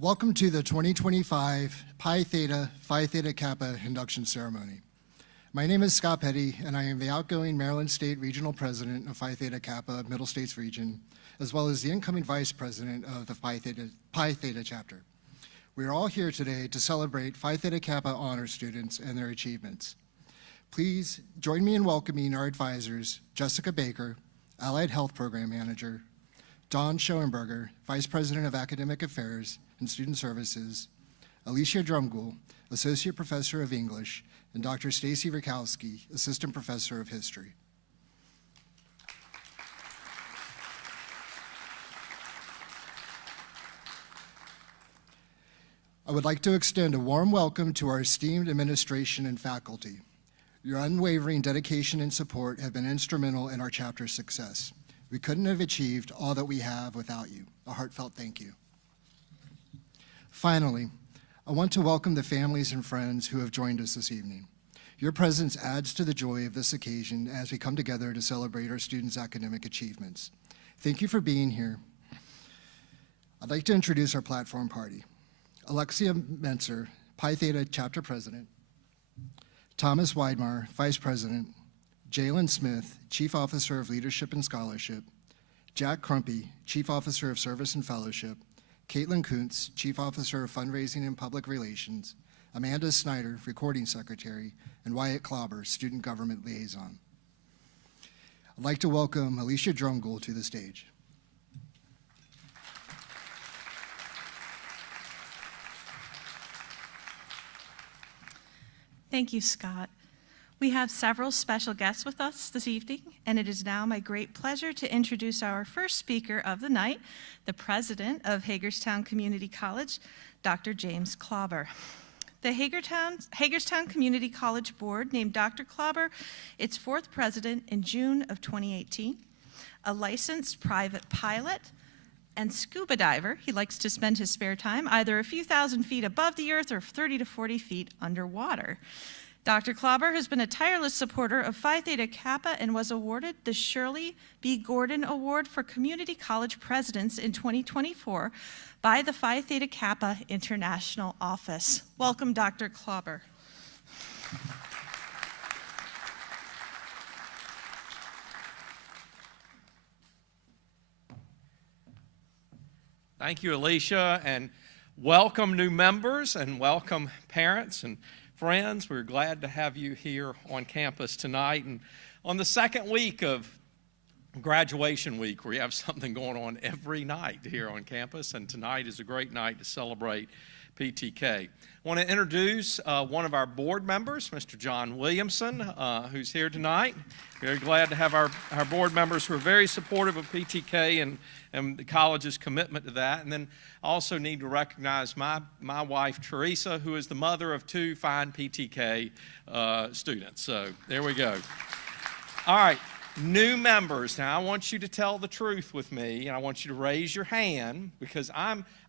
Welcome to the 2025 Pi Theta Phi Theta Kappa induction ceremony. My name is Scott Petty, and I am the outgoing Maryland State Regional President of Phi Theta Kappa Middle States Region, as well as the incoming Vice President of the Pi Theta chapter. We are all here today to celebrate Phi Theta Kappa honor students and their achievements. Please join me in welcoming our advisors, Jessica Baker, Allied Health Program Manager, Dawn Schoenberger, Vice President of Academic Affairs and Student Services, Alicia Drumgoole, Associate Professor of English, and Dr. Stacy Rakowski, Assistant Professor of History. I would like to extend a warm welcome to our esteemed administration and faculty. Your unwavering dedication and support have been instrumental in our chapter's success. We couldn't have achieved all that we have without you. A heartfelt thank you. Finally, I want to welcome the families and friends who have joined us this evening. Your presence adds to the joy of this occasion as we come together to celebrate our students' academic achievements. Thank you for being here. I'd like to introduce our platform party. Alexia Menser, Pi Theta Chapter President, Thomas Weidmar, Vice President, Jalen Smith, Chief Officer of Leadership and Scholarship, Jack Crumpy, Chief Officer of Service and Fellowship, Caitlin Kuntz, Chief Officer of Fundraising and Public Relations, Amanda Snyder, Recording Secretary, and Wyatt Klauber, Student Government Liaison. I'd like to welcome Alicia Drumgoole to the stage. Thank you, Scott. We have several special guests with us this evening, and it is now my great pleasure to introduce our first speaker of the night, the president of Hagerstown Community College, Dr. James Klauber. The Hagerstown Community College Board named Dr. Klauber its fourth president in June of 2018. A licensed private pilot and scuba diver, he likes to spend his spare time either a few thousand feet above the earth or 30 to 40 feet underwater. Dr. Klauber has been a tireless supporter of Phi Theta Kappa and was awarded the Shirley B. Gordon Award for Community College Presidents in 2024 by the Phi Theta Kappa International Office. Welcome, Dr. Klauber. Thank you, Alicia, and welcome new members and welcome parents and friends. We're glad to have you here on campus tonight. And on the second week of graduation week, we have something going on every night here on campus, and tonight is a great night to celebrate PTK. I want to introduce one of our board members, Mr. John Williamson, who's here tonight. Very glad to have our board members who are very supportive of PTK and the college's commitment to that. And then I also need to recognize my wife, Teresa, who is the mother of two fine PTK students. So there we go. All right, new members. Now I want you to tell the truth with me, and I want you to raise your hand because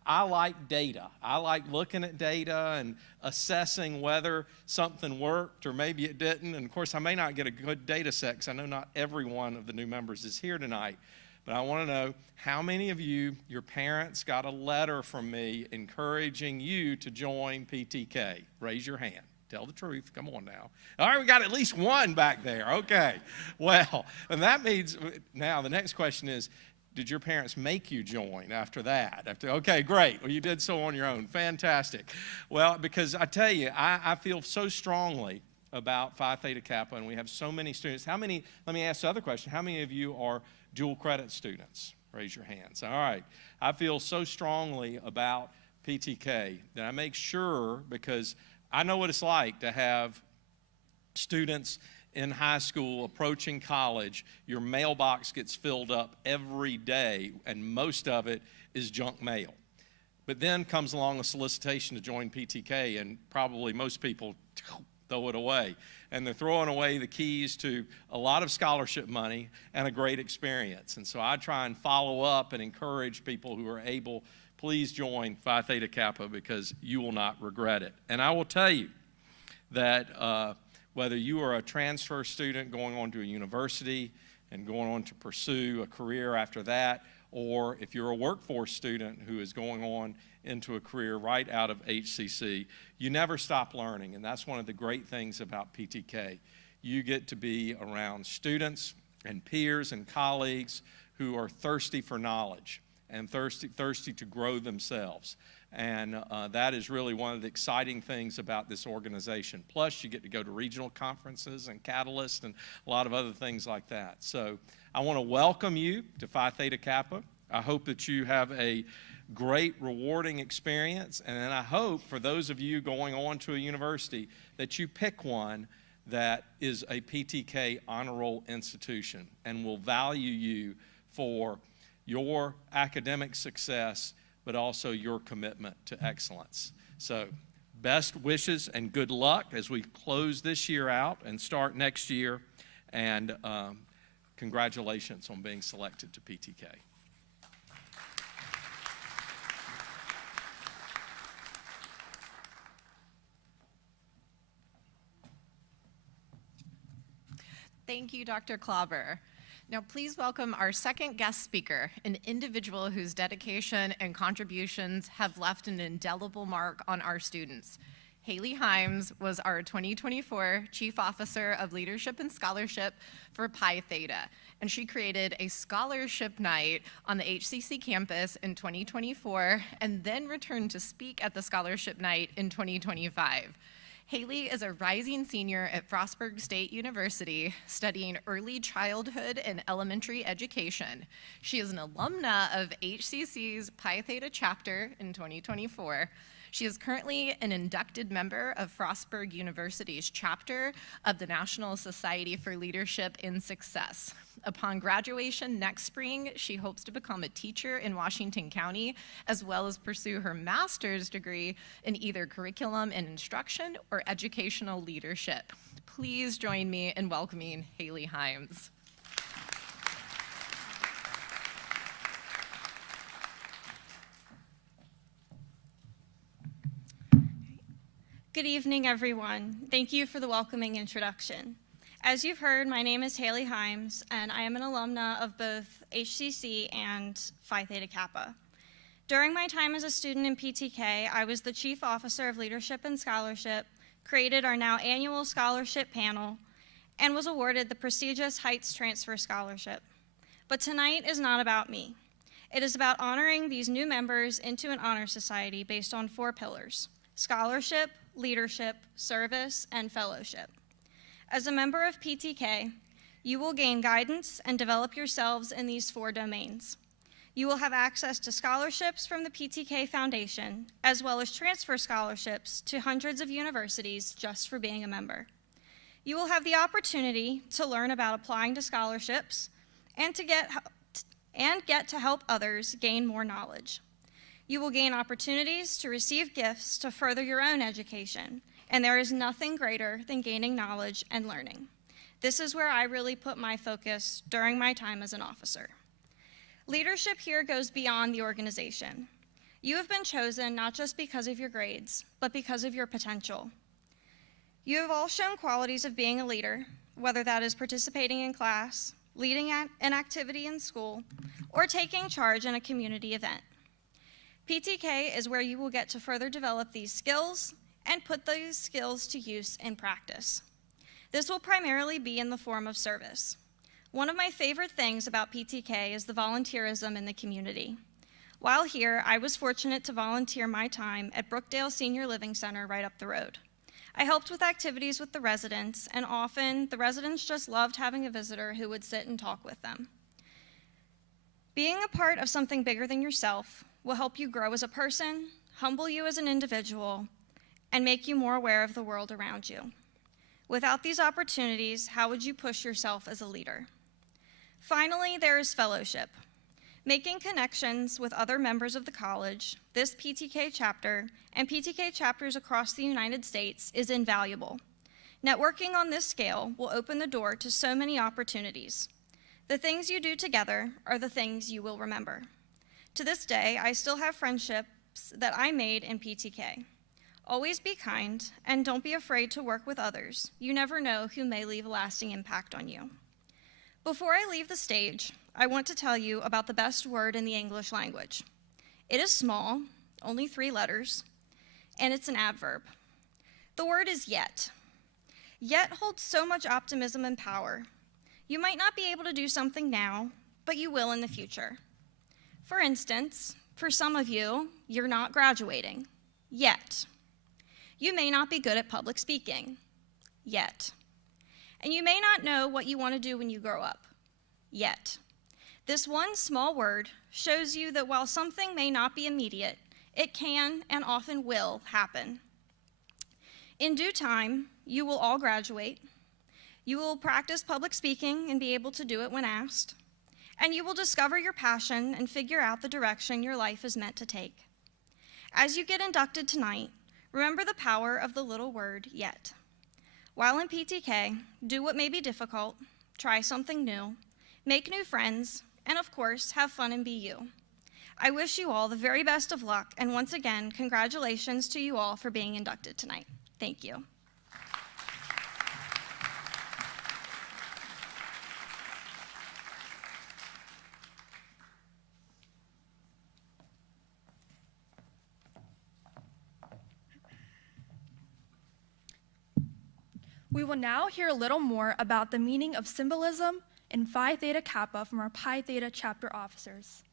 I like data. I like looking at data and assessing whether something worked or maybe it didn't. And of course, I may not get a good data set because I know not every one of the new members is here tonight. But I want to know how many of you, your parents got a letter from me encouraging you to join PTK. Raise your hand. Tell the truth. Come on now. All right, we got at least one back there. Okay. Well, and that means now the next question is, did your parents make you join after that? Okay, great. Well, you did so on your own. Fantastic. Well, because I tell you, I feel so strongly about Phi Theta Kappa, and we have so many students. Let me ask the other question. How many of you are dual credit students? Raise your hands. All right. I feel so strongly about PTK that I make sure, because I know what it's like to have students in high school approaching college. Your mailbox gets filled up every day, and most of it is junk mail. But then comes along a solicitation to join PTK, and probably most people throw it away. And they're throwing away the keys to a lot of scholarship money and a great experience. And so I try and follow up and encourage people who are able, please join Phi Theta Kappa because you will not regret it. And I will tell you that whether you are a transfer student going on to a university and going on to pursue a career after that, or if you're a workforce student who is going on into a career right out of HCC, you never stop learning, and that's one of the great things about PTK. You get to be around students and peers and colleagues who are thirsty for knowledge and thirsty to grow themselves. And that is really one of the exciting things about this organization. Plus, you get to go to regional conferences and Catalyst and a lot of other things like that. So I want to welcome you to Phi Theta Kappa. I hope that you have a great, rewarding experience. And then I hope for those of you going on to a university that you pick one that is a PTK honor roll institution and will value you for your academic success, but also your commitment to excellence. So best wishes and good luck as we close this year out and start next year. And congratulations on being selected to PTK. Thank you, Dr. Klauber. Now, please welcome our second guest speaker, an individual whose dedication and contributions have left an indelible mark on our students. Haley Himes was our 2024 Chief Officer of Leadership and Scholarship for Pi Theta, and she created a scholarship night on the HCC campus in 2024, and then returned to speak at the scholarship night in 2025. Haley is a rising senior at Frostburg State University, studying early childhood and elementary education. She is an alumna of HCC's Pi Theta chapter in 2024. She is currently an inducted member of Frostburg University's chapter of the National Society for Leadership in Success. Upon graduation next spring, she hopes to become a teacher in Washington County, as well as pursue her master's degree in either curriculum and instruction or educational leadership. Please join me in welcoming Haley Himes. Good evening, everyone. Thank you for the welcoming introduction. As you've heard, my name is Haley Himes, and I am an alumna of both HCC and Phi Theta Kappa. During my time as a student in PTK, I was the Chief Officer of Leadership and Scholarship, created our now annual scholarship panel, and was awarded the prestigious Heights Transfer Scholarship. But tonight is not about me. It is about honoring these new members into an honor society based on 4 pillars: scholarship, leadership, service, and fellowship. As a member of PTK, you will gain guidance and develop yourselves in these 4 domains. You will have access to scholarships from the PTK Foundation, as well as transfer scholarships to hundreds of universities just for being a member. You will have the opportunity to learn about applying to scholarships and get to help others gain more knowledge. You will gain opportunities to receive gifts to further your own education, and there is nothing greater than gaining knowledge and learning. This is where I really put my focus during my time as an officer. Leadership here goes beyond the organization. You have been chosen not just because of your grades, but because of your potential. You have all shown qualities of being a leader, whether that is participating in class, leading an activity in school, or taking charge in a community event. PTK is where you will get to further develop these skills and put these skills to use in practice. This will primarily be in the form of service. One of my favorite things about PTK is the volunteerism in the community. While here, I was fortunate to volunteer my time at Brookdale Senior Living Center right up the road. I helped with activities with the residents, and often the residents just loved having a visitor who would sit and talk with them. Being a part of something bigger than yourself will help you grow as a person, humble you as an individual, and make you more aware of the world around you. Without these opportunities, how would you push yourself as a leader? Finally, there is fellowship. Making connections with other members of the college, this PTK chapter, and PTK chapters across the United States is invaluable. Networking on this scale will open the door to so many opportunities. The things you do together are the things you will remember. To this day, I still have friendships that I made in PTK. Always be kind, and don't be afraid to work with others. You never know who may leave a lasting impact on you. Before I leave the stage, I want to tell you about the best word in the English language. It is small, only 3 letters, and it's an adverb. The word is yet. Yet holds so much optimism and power. You might not be able to do something now, but you will in the future. For instance, for some of you, you're not graduating, yet. You may not be good at public speaking, yet. And you may not know what you want to do when you grow up, yet. This one small word shows you that while something may not be immediate, it can and often will happen. In due time, you will all graduate. You will practice public speaking and be able to do it when asked. And you will discover your passion and figure out the direction your life is meant to take. As you get inducted tonight, remember the power of the little word yet. While in PTK, do what may be difficult, try something new, make new friends, and of course, have fun and be you. I wish you all the very best of luck, and once again, congratulations to you all for being inducted tonight. Thank you. We will now hear a little more about the meaning of symbolism and Phi Theta Kappa from our Pi Theta chapter officers.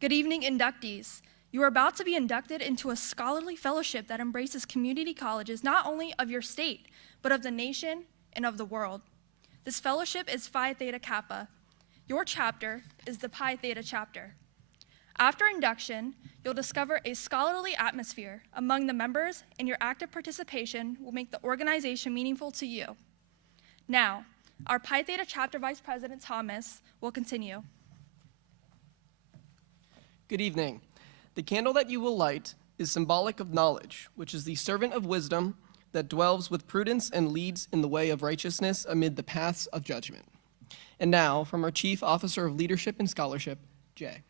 Good evening, inductees. You are about to be inducted into a scholarly fellowship that embraces community colleges not only of your state, but of the nation and of the world. This fellowship is Phi Theta Kappa. Your chapter is the Pi Theta chapter. After induction, you'll discover a scholarly atmosphere among the members, and your active participation will make the organization meaningful to you. Now, our Pi Theta chapter vice president, Thomas, will continue. Good evening. The candle that you will light is symbolic of knowledge, which is the servant of wisdom that dwells with prudence and leads in the way of righteousness amid the paths of judgment. And now, from our Chief Officer of Leadership and Scholarship, Jay.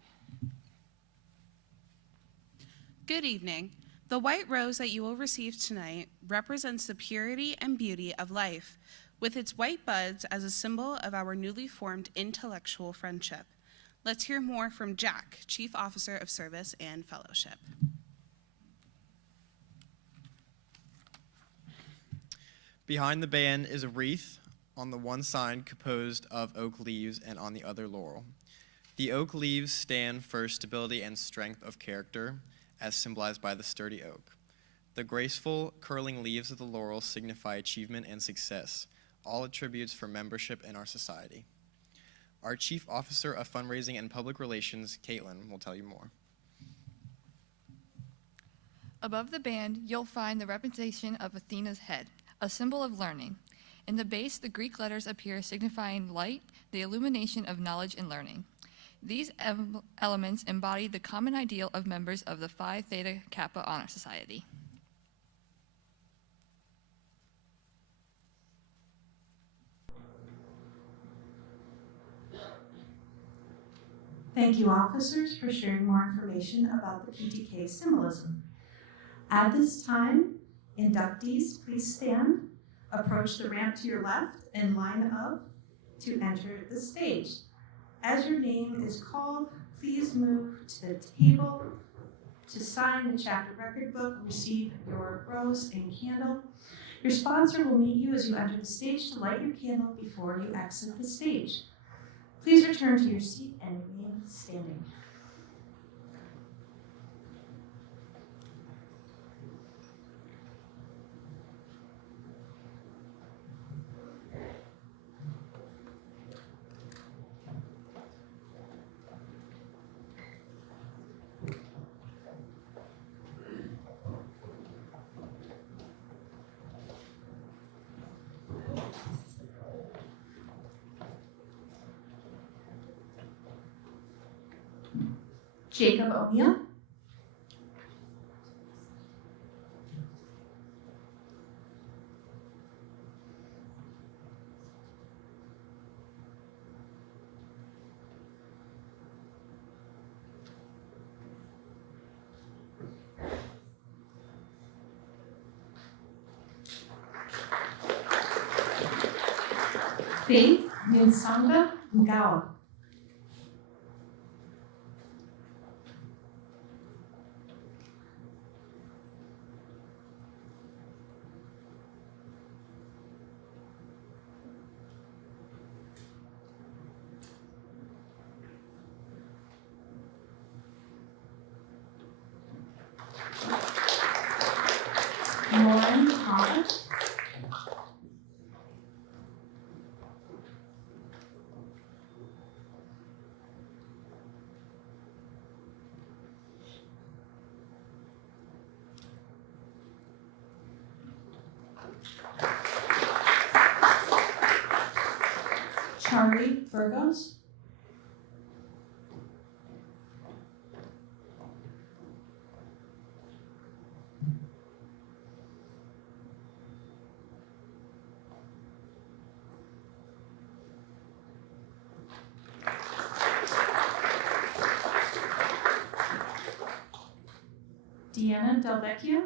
Good evening. The white rose that you will receive tonight represents the purity and beauty of life, with its white buds as a symbol of our newly formed intellectual friendship. Let's hear more from Jack, Chief Officer of Service and Fellowship. Behind the band is a wreath, on the one side composed of oak leaves and on the other laurel. The oak leaves stand for stability and strength of character, as symbolized by the sturdy oak. The graceful, curling leaves of the laurel signify achievement and success, all attributes for membership in our society. Our Chief Officer of Fundraising and Public Relations, Caitlin, will tell you more. Above the band, you'll find the representation of Athena's head, a symbol of learning. In the base, the Greek letters appear signifying light, the illumination of knowledge and learning. These elements embody the common ideal of members of the Phi Theta Kappa Honor Society. Thank you, officers, for sharing more information about the PTK symbolism. At this time, inductees, please stand, approach the ramp to your left, and line up to enter the stage. As your name is called, please move to the table to sign the chapter record book, receive your rose and candle. Your sponsor will meet you as you enter the stage to light your candle before you exit the stage. Please return to your seat and remain standing. Jacob O'Neill. Faith Ninsanga Ngawa. Lauren Kappa. Charlie Burgos. Deanna Del Vecchio.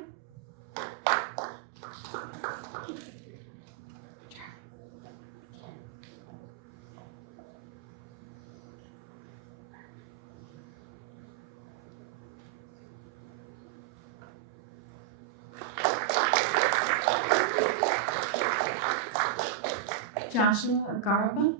Joshua Garba.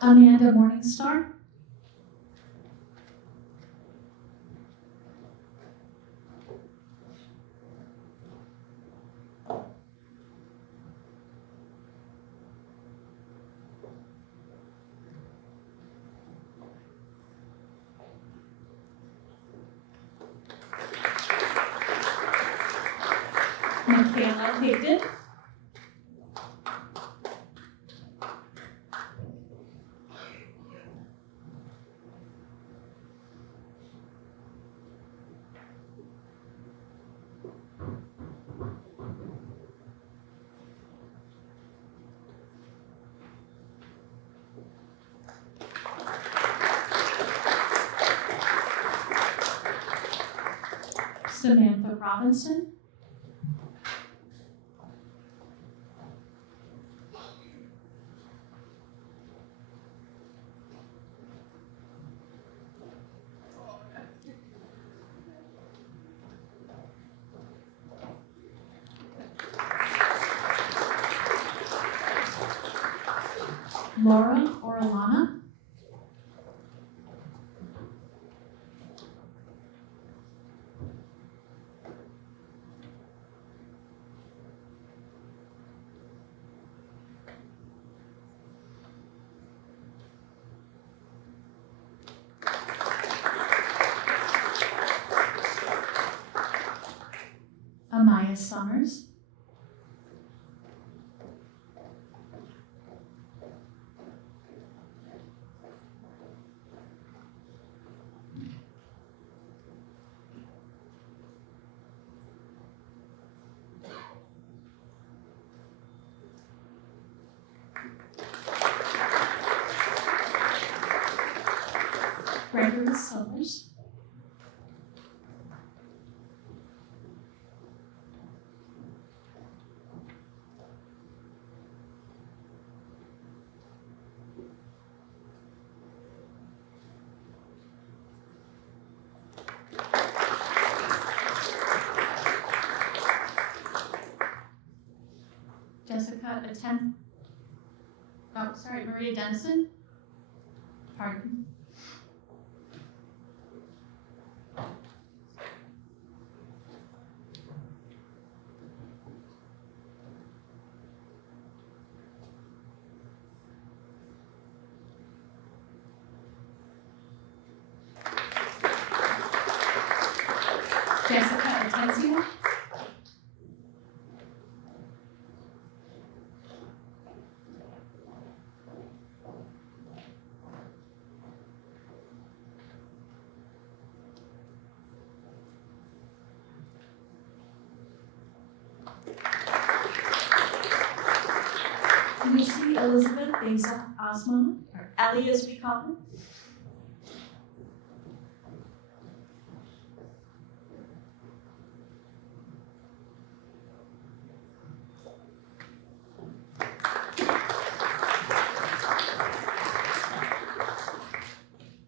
Amanda Morningstar. Michaela Hayden. Samantha Robinson. Laura Orellana. Amaya Summers. Gregory Summers. Jessica Maria Dennison. Pardon. Jessica Atencio. Lucy Elizabeth Beza Osman, or Ellie as we call her.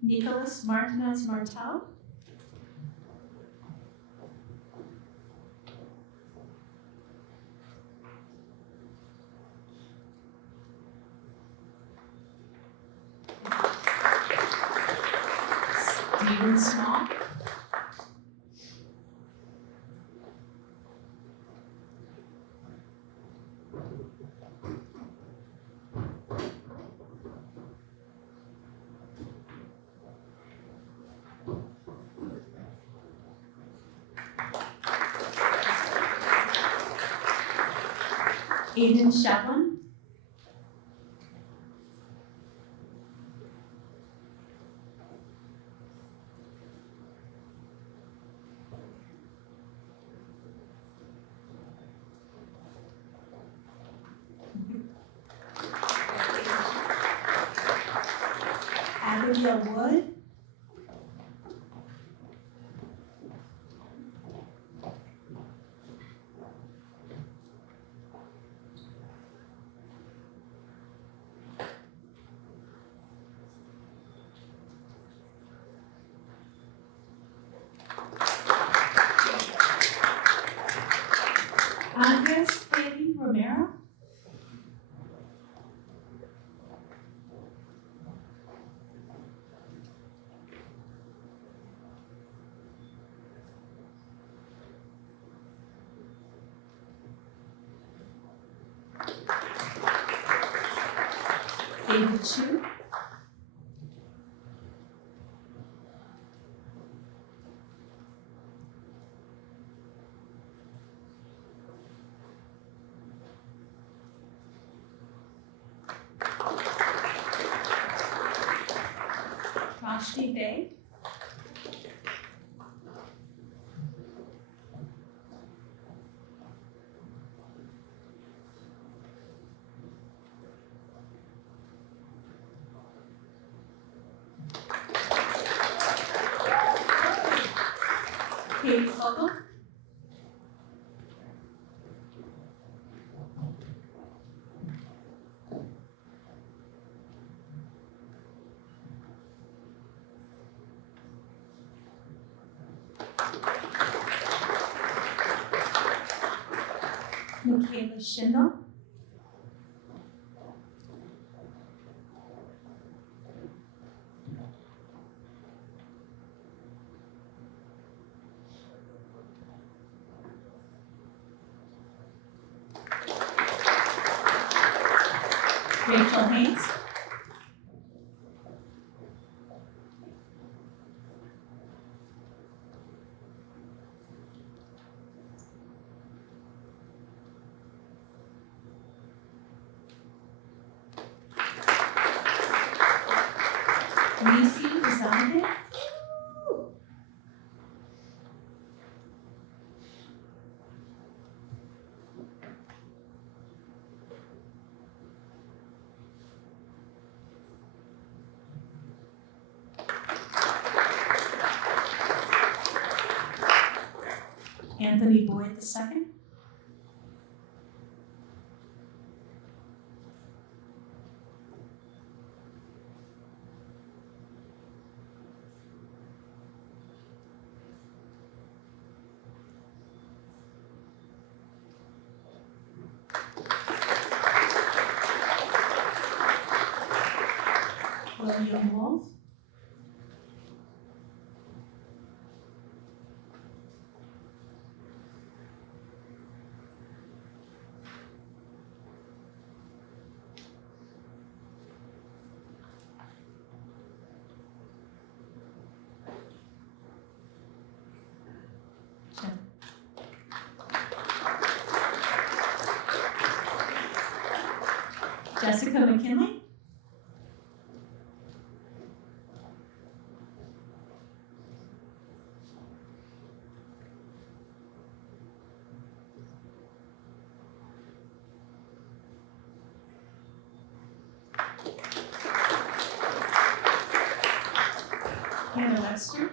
Nicholas Martinez Martel. Stephen Small. Aiden Shevlin. Abigail Wood. Andres Baby Romero. David Chu. Vashti Bay. Kate Fogel. Michaela Schindel. Rachel Haynes. Nisi Izande. Anthony Boyd II. William Wolf. Jessica McKinley. Hannah Webster.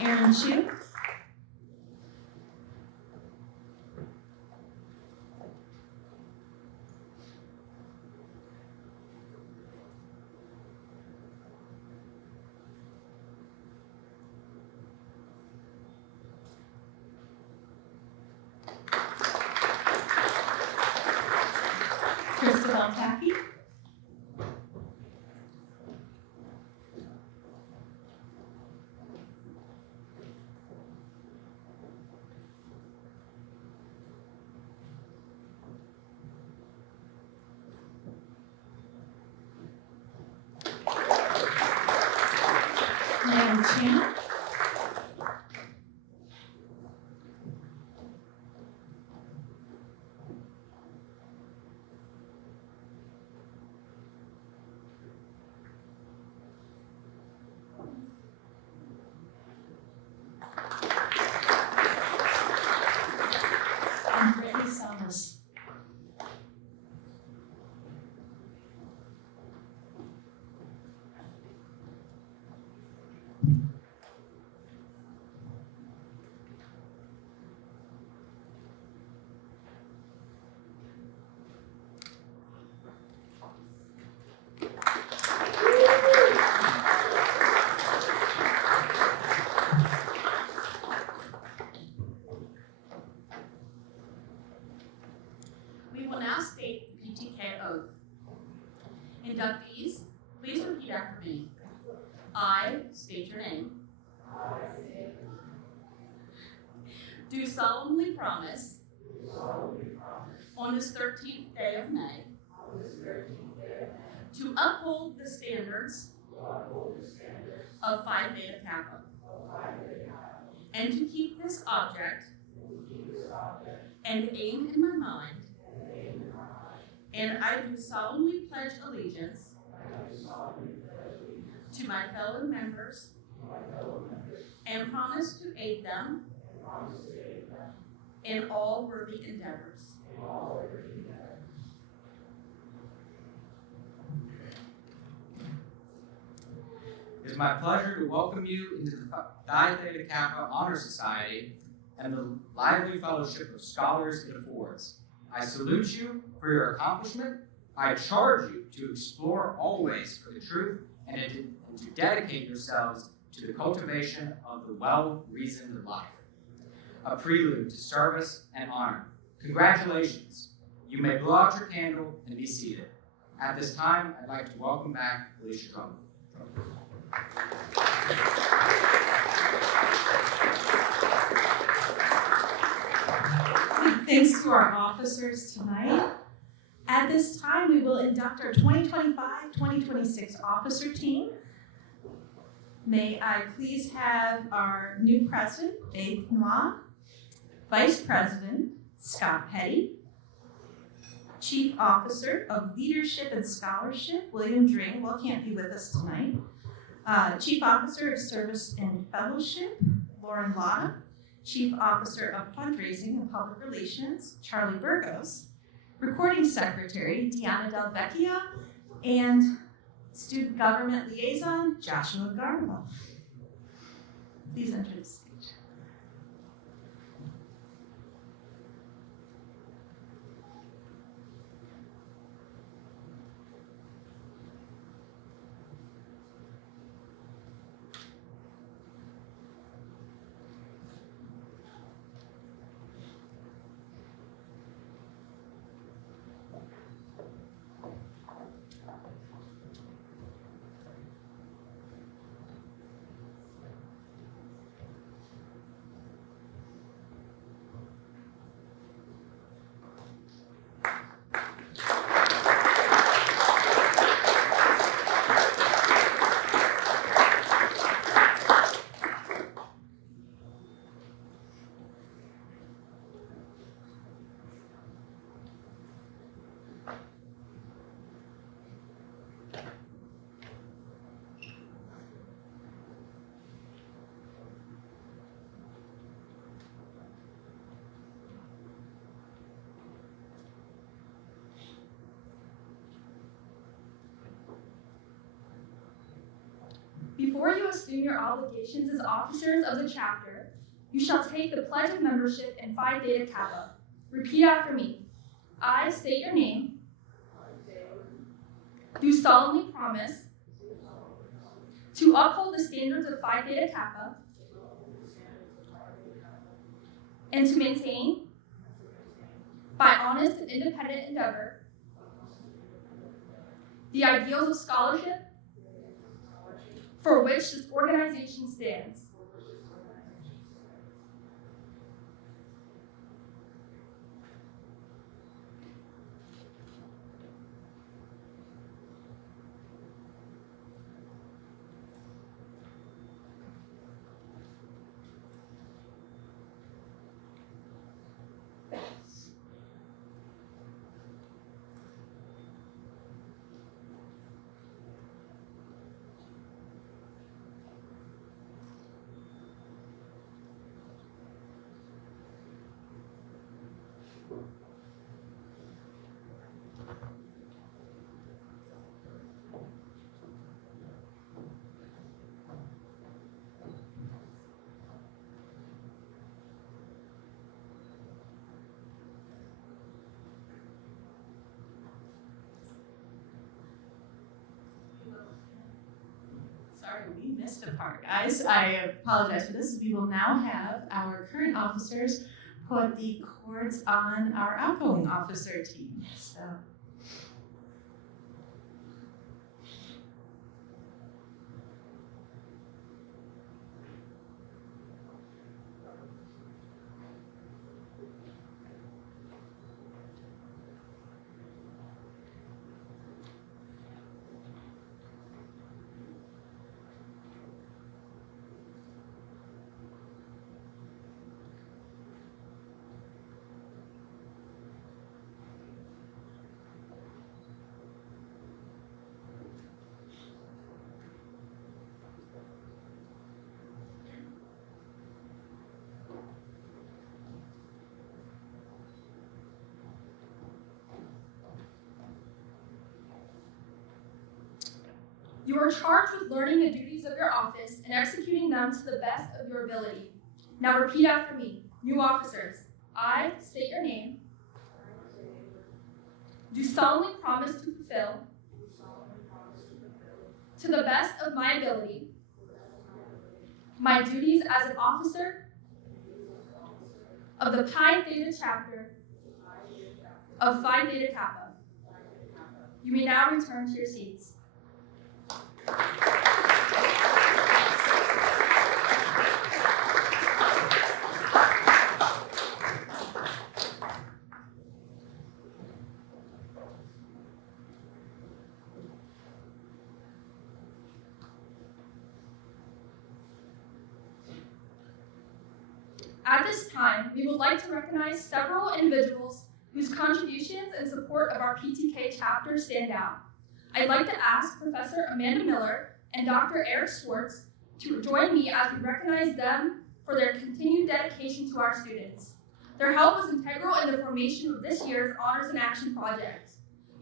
Aaron Chu. Michelle Tacky. Naomi Chan. And Brittany Summers. We will now state the PTK oath. Inductees, please repeat after me. I state your name. Do solemnly promise on this 13th day of May to uphold the standards of Phi Theta Kappa and to keep this object and aim in my mind, and I do solemnly pledge allegiance to my fellow members and promise to aid them in all worthy endeavors. It is my pleasure to welcome you into the Phi Theta Kappa Honor Society and the lively fellowship of scholars it affords. I salute you for your accomplishment. I charge you to explore always for the truth and to dedicate yourselves to the cultivation of the well-reasoned life. A prelude to service and honor. Congratulations. You may blow out your candle and be seated. At this time, I'd like to welcome back Alicia Trumbull. Thanks to our officers tonight. At this time, we will induct our 2025-2026 officer team. May I please have our new president, Faith Noir, Vice President, Scott Petty, Chief Officer of Leadership and Scholarship, William Dringwell can't be with us tonight, Chief Officer of Service and Fellowship, Lauren Lotta, Chief Officer of Fundraising and Public Relations, Charlie Burgos, Recording Secretary, Deanna Del Vecchio, and Student Government Liaison, Joshua Garwell. Please enter the stage. Before you assume your obligations as officers of the chapter, you shall take the pledge of membership in Phi Theta Kappa. Repeat after me. I state your name. Do solemnly promise to uphold the standards of Phi Theta Kappa and to maintain, by honest and independent endeavor, the ideals of scholarship for which this organization stands. Sorry, we missed a part, guys. I apologize for this. We will now have our current officers put the cords on our outgoing officer team. So. You are charged with learning the duties of your office and executing them to the best of your ability. Now repeat after me. New officers, I state your name, do solemnly promise to fulfill, to the best of my ability, my duties as an officer of the Pi Theta chapter of Phi Theta Kappa. You may now return to your seats. At this time, we would like to recognize several individuals whose contributions and support of our PTK chapter stand out. I'd like to ask Professor Amanda Miller and Dr. Eric Schwartz to join me as we recognize them for their continued dedication to our students. Their help was integral in the formation of this year's Honors in Action project.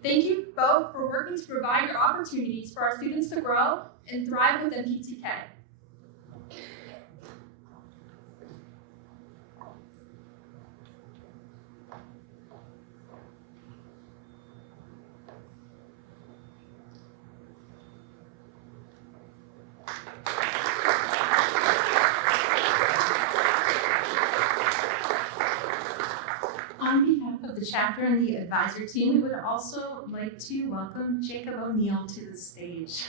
Thank you both for working to provide your opportunities for our students to grow and thrive within PTK. The chapter and the advisor team, we would also like to welcome Jacob O'Neill to the stage.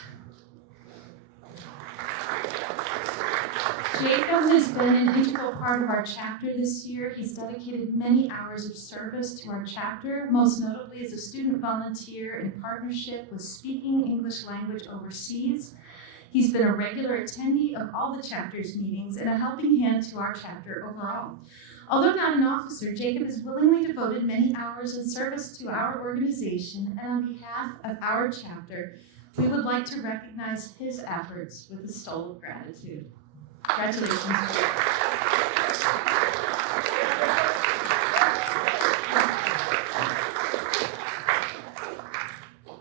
Jacob has been an integral part of our chapter this year. He's dedicated many hours of service to our chapter, most notably as a student volunteer in partnership with Speaking English Language Overseas. He's been a regular attendee of all the chapter's meetings and a helping hand to our chapter overall. Although not an officer, Jacob has willingly devoted many hours in service to our organization, and on behalf of our chapter, we would like to recognize his efforts with a stole of gratitude. Congratulations, Jacob.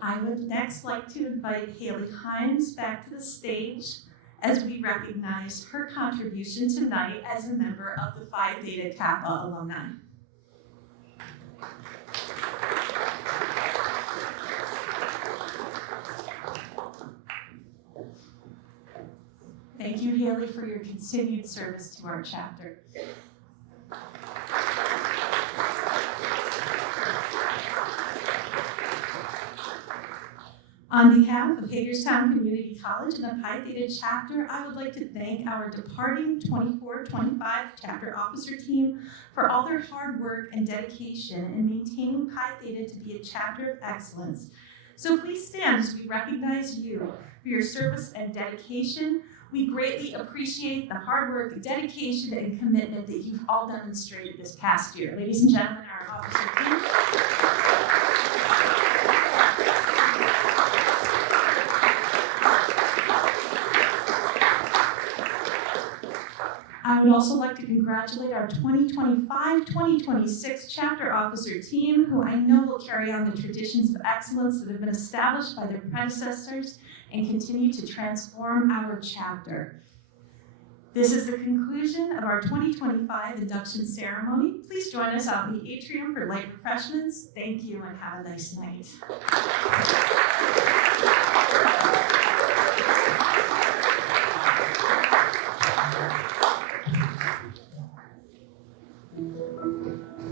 I would next like to invite Haley Hines back to the stage as we recognize her contribution tonight as a member of the Phi Theta Kappa alumni. Thank you, Haley, for your continued service to our chapter. On behalf of Hagerstown Community College and the Pi Theta chapter, I would like to thank our departing 24-25 chapter officer team for all their hard work and dedication in maintaining Pi Theta to be a chapter of excellence. So please stand as we recognize you for your service and dedication. We greatly appreciate the hard work, dedication, and commitment that you've all demonstrated this past year. Ladies and gentlemen, our officer team. I would also like to congratulate our 2025-2026 chapter officer team, who I know will carry on the traditions of excellence that have been established by their predecessors and continue to transform our chapter. This is the conclusion of our 2025 induction ceremony. Please join us out in the atrium for light refreshments. Thank you and have a nice night.